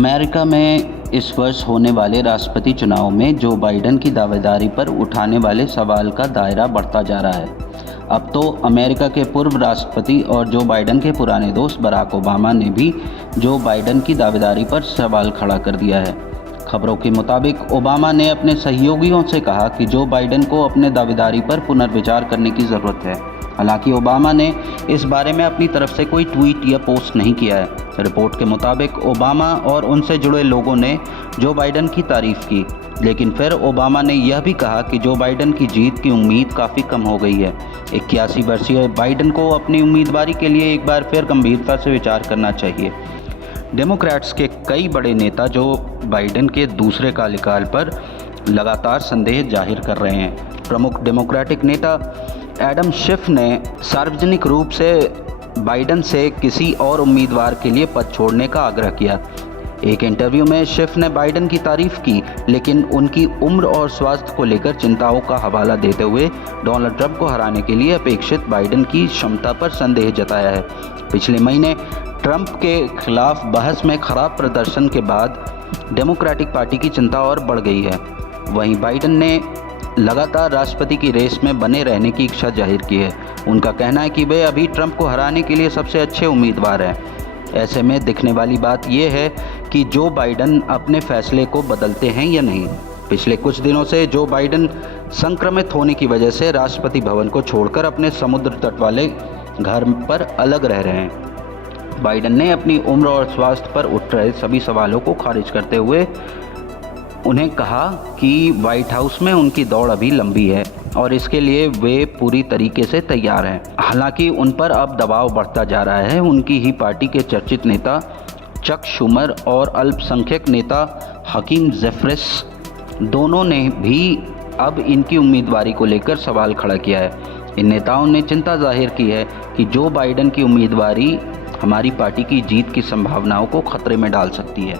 America में इस वर्ष होने वाले राष्ट्रपति चुनाव में जो बाइडेन की दावेदारी पर उठाने वाले सवाल का दायरा बढ़ता जा रहा है। अब तो अमेरिका के पूर्व राष्ट्रपति और जो बाइडेन के पुराने दोस्त बराक ओबामा ने भी जो बाइडेन की दावेदारी पर सवाल खड़ा कर दिया है। खबरों के मुताबिक ओबामा ने अपने सहयोगियों से कहा कि जो बाइडेन को अपने दावेदारी पर पुनर्विचार करने की ज़रूरत है। हालांकि ओबामा ने इस बारे में अपनी तरफ से कोई ट्वीट या पोस्ट नहीं किया है। रिपोर्ट के मुताबिक ओबामा और उनसे जुड़े लोगों ने जो बाइडेन की तारीफ की, लेकिन फिर ओबामा ने यह भी कहा कि जो बाइडेन की जीत की उम्मीद काफ़ी कम हो गई है। 81 वर्षीय बाइडेन को अपनी उम्मीदवारी के लिए एक बार फिर गंभीरता से विचार करना चाहिए। डेमोक्रेट्स के कई बड़े नेता जो बाइडेन के दूसरे कार्यकाल पर लगातार संदेह जाहिर कर रहे हैं। प्रमुख डेमोक्रेटिक नेता एडम शिफ ने सार्वजनिक रूप से बाइडेन से किसी और उम्मीदवार के लिए पद छोड़ने का आग्रह किया। एक इंटरव्यू में शिफ ने बाइडेन की तारीफ की, लेकिन उनकी उम्र और स्वास्थ्य को लेकर चिंताओं का हवाला देते हुए डोनाल्ड ट्रंप को हराने के लिए अपेक्षित बाइडेन की क्षमता पर संदेह जताया है। पिछले महीने ट्रंप के खिलाफ बहस में खराब प्रदर्शन के बाद डेमोक्रेटिक पार्टी की चिंता और बढ़ गई है। वहीं बाइडेन ने लगातार राष्ट्रपति की रेस में बने रहने की इच्छा जाहिर की है। उनका कहना है कि वे अभी ट्रंप को हराने के लिए सबसे अच्छे उम्मीदवार हैं। ऐसे में दिखने वाली बात यह है कि जो बाइडेन अपने फैसले को बदलते हैं या नहीं। पिछले कुछ दिनों से जो बाइडेन संक्रमित होने की वजह से राष्ट्रपति भवन को छोड़कर अपने समुद्र तट वाले घर पर अलग रह रहे हैं। बाइडेन ने अपनी उम्र और स्वास्थ्य पर उठ रहे सभी सवालों को खारिज करते हुए उन्हें कहा कि व्हाइट हाउस में उनकी दौड़ अभी लंबी है और इसके लिए वे पूरी तरीके से तैयार हैं। हालांकि उन पर अब दबाव बढ़ता जा रहा है। उनकी ही पार्टी के चर्चित नेता चक शूमर और अल्पसंख्यक नेता हकीम जेफरेस दोनों ने भी अब इनकी उम्मीदवारी को लेकर सवाल खड़ा किया है। इन नेताओं ने चिंता जाहिर की है कि जो बाइडेन की उम्मीदवारी हमारी पार्टी की जीत की संभावनाओं को खतरे में डाल सकती है।